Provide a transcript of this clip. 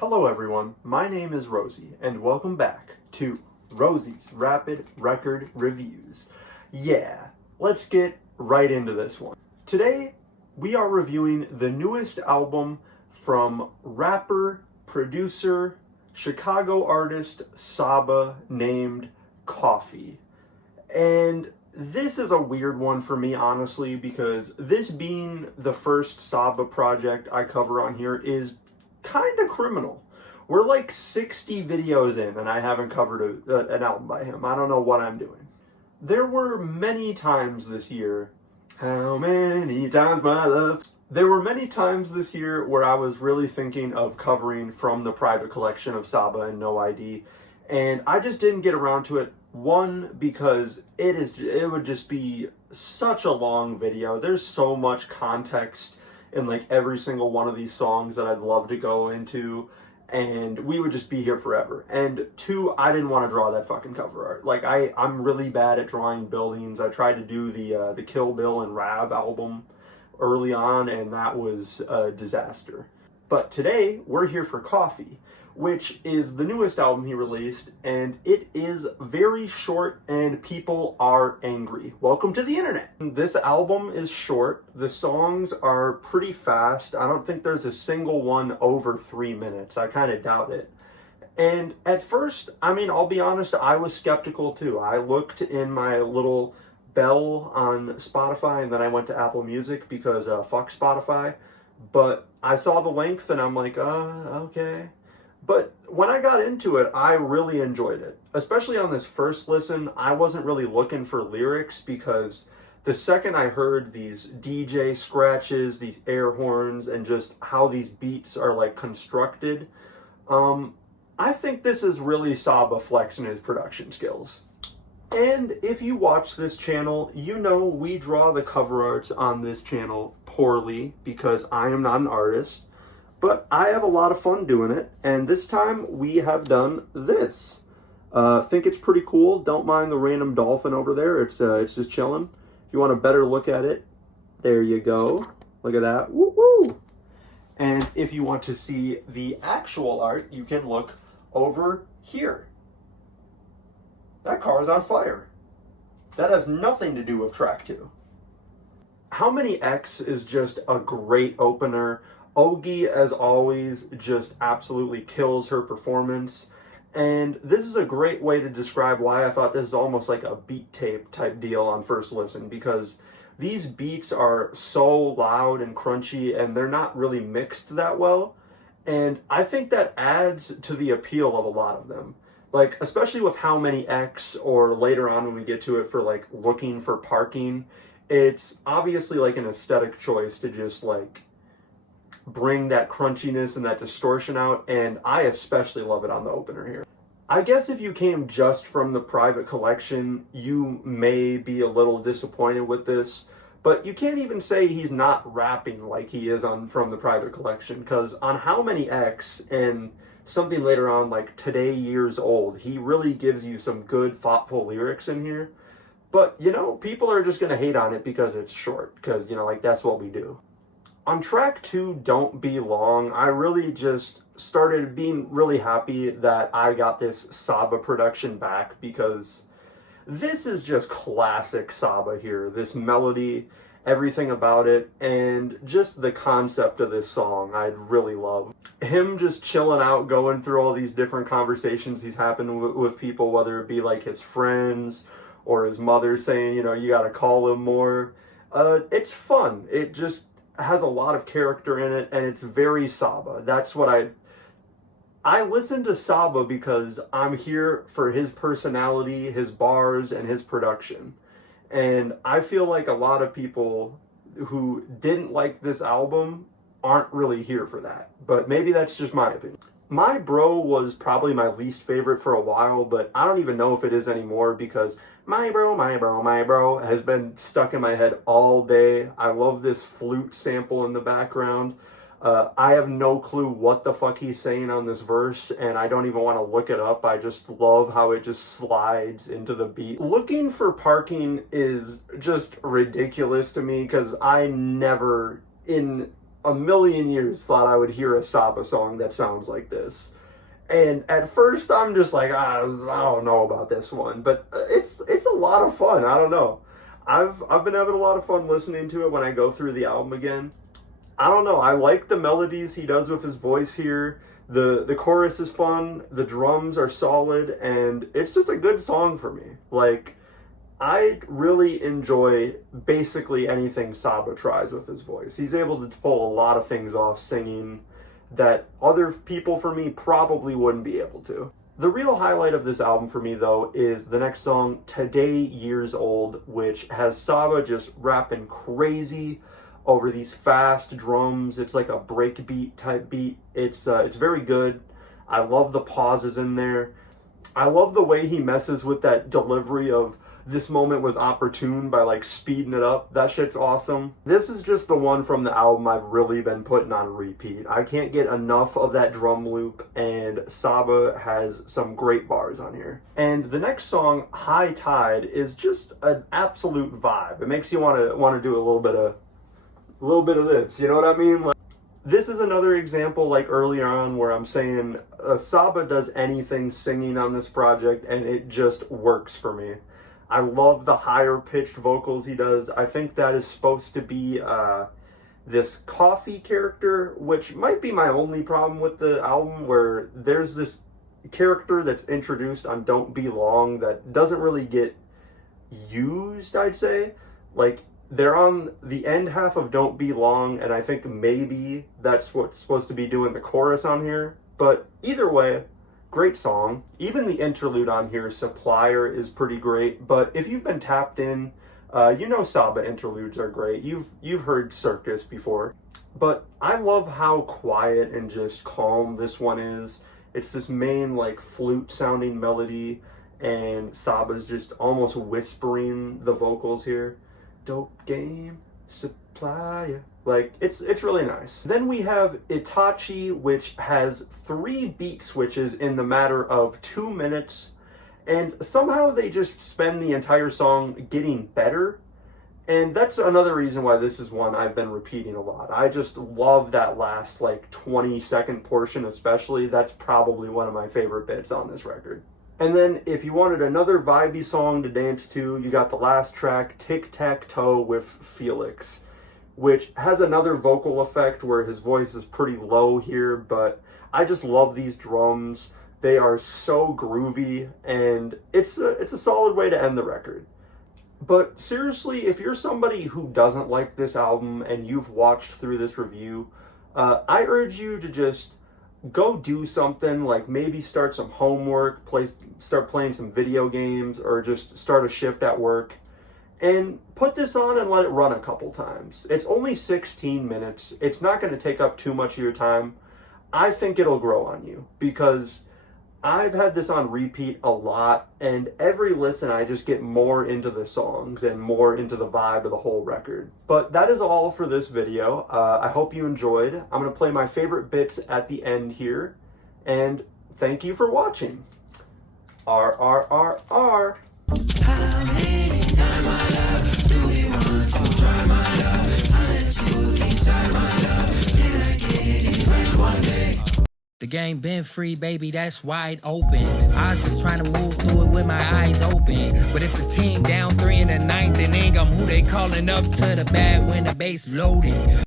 Hello everyone, my name is Rosie, and welcome back to Rosie's Rapid Record Reviews. Yeah, let's get right into this one. Today, we are reviewing the newest album from rapper, producer, Chicago artist Saba named Coffee. And this is a weird one for me, honestly, because this being the first Saba project I cover on here is kind of criminal. We're like 60 videos in and I haven't covered an album by him. I don't know what I'm doing. There were many times this year, how many times, my love? There were many times this year where I was really thinking of covering from the private collection of Saba and No ID, and I just didn't get around to it. One, because it would just be such a long video. There's so much context in like every single one of these songs that I'd love to go into, and we would just be here forever. And two, I didn't want to draw that fucking cover art. Like I'm really bad at drawing buildings. I tried to do the Kill Bill and Rav album early on, and that was a disaster. But today we're here for Coffee, which is the newest album he released, and it is very short and people are angry. Welcome to the internet. This album is short. The songs are pretty fast. I don't think there's a single one over 3 minutes. I kind of doubt it. And at first, I mean, I'll be honest, I was skeptical too. I looked in my little bell on Spotify, and then I went to Apple Music because fuck Spotify. But I saw the length and I'm like, okay. But when I got into it, I really enjoyed it. Especially on this first listen, I wasn't really looking for lyrics, because the second I heard these DJ scratches, these air horns, and just how these beats are like constructed, I think this is really Saba flexing his production skills. And if you watch this channel, you know we draw the cover arts on this channel poorly because I am not an artist. But I have a lot of fun doing it, and this time we have done this. Think it's pretty cool. Don't mind the random dolphin over there. It's just chilling. If you want a better look at it, there you go. Look at that. Woo woo! And if you want to see the actual art, you can look over here. That car is on fire. That has nothing to do with track 2. How Many X is just a great opener. AOTY, as always, just absolutely kills her performance. And this is a great way to describe why I thought this is almost like a beat tape type deal on first listen, because these beats are so loud and crunchy and they're not really mixed that well. And I think that adds to the appeal of a lot of them. Like, especially with How Many X, or later on when we get to it for like Looking for Parking, it's obviously like an aesthetic choice to just like bring that crunchiness and that distortion out, and I especially love it on the opener here. I guess if you came just from the private collection, you may be a little disappointed with this, but you can't even say he's not rapping like he is from the private collection, because on How Many X and something later on like Today Years Old, he really gives you some good, thoughtful lyrics in here. But, you know, people are just going to hate on it because it's short, because, you know, like, that's what we do. On track 2, Don't Be Long, I really just started being really happy that I got this Saba production back, because this is just classic Saba here. This melody, everything about it, and just the concept of this song I really love. Him just chilling out, going through all these different conversations he's having with people, whether it be like his friends or his mother saying, you know, you gotta call him more. It's fun. It just has a lot of character in it, and it's very Saba. That's what I listen to Saba because I'm here for his personality, his bars, and his production. And I feel like a lot of people who didn't like this album aren't really here for that. But maybe that's just my opinion. My Bro was probably my least favorite for a while, but I don't even know if it is anymore, because my bro has been stuck in my head all day. I love this flute sample in the background. I have no clue what the fuck he's saying on this verse, and I don't even want to look it up. I just love how it just slides into the beat. Looking for Parking is just ridiculous to me, because I never, in a million years thought I would hear a Saba song that sounds like this. And at first I'm just like, I don't know about this one, but it's a lot of fun. I don't know. I've been having a lot of fun listening to it when I go through the album again. I don't know. I like the melodies he does with his voice here. The chorus is fun. The drums are solid, and it's just a good song for me. Like, I really enjoy basically anything Saba tries with his voice. He's able to pull a lot of things off singing that other people for me probably wouldn't be able to. The real highlight of this album for me, though, is the next song, Today Years Old, which has Saba just rapping crazy over these fast drums. It's like a breakbeat type beat. It's very good. I love the pauses in there. I love the way he messes with that delivery of this moment was opportune by like speeding it up. That shit's awesome. This is just the one from the album I've really been putting on repeat. I can't get enough of that drum loop, and Saba has some great bars on here. And the next song, High Tide, is just an absolute vibe. It makes you want to do a little bit of this, you know what I mean? Like, this is another example, like earlier on, where I'm saying Saba does anything singing on this project and it just works for me. I love the higher pitched vocals he does. I think that is supposed to be this coffee character, which might be my only problem with the album, where there's this character that's introduced on Don't Be Long that doesn't really get used, I'd say. Like, they're on the end half of Don't Be Long, and I think maybe that's what's supposed to be doing the chorus on here. But either way, great song. Even the interlude on here, Supplier, is pretty great. But if you've been tapped in, you know Saba interludes are great. You've heard Circus before. But I love how quiet and just calm this one is. It's this main like flute sounding melody, and Saba's just almost whispering the vocals here. Dope game, supplier. Like, it's really nice. Then we have Itachi, which has 3 beat switches in the matter of 2 minutes, and somehow they just spend the entire song getting better. And that's another reason why this is one I've been repeating a lot. I just love that last like 20-second portion especially. That's probably one of my favorite bits on this record. And then if you wanted another vibey song to dance to, you got the last track, Tic Tac Toe with Felix, which has another vocal effect where his voice is pretty low here, but I just love these drums. They are so groovy, and it's a solid way to end the record. But seriously, if you're somebody who doesn't like this album and you've watched through this review, I urge you to just go do something, like maybe start some homework, start playing some video games, or just start a shift at work, and put this on and let it run a couple times. It's only 16 minutes. It's not going to take up too much of your time. I think it'll grow on you, because I've had this on repeat a lot, and every listen I just get more into the songs and more into the vibe of the whole record. But that is all for this video. I hope you enjoyed. I'm going to play my favorite bits at the end here, and thank you for watching. RRRR. How many times my love do we want to try my love? I let you inside my love. Did I get it right one day? The game been free, baby, that's wide open. I was just trying to move through it with my eyes open. But if the team down 3 in the 9th inning, I'm who they calling up to the bat when the base loaded.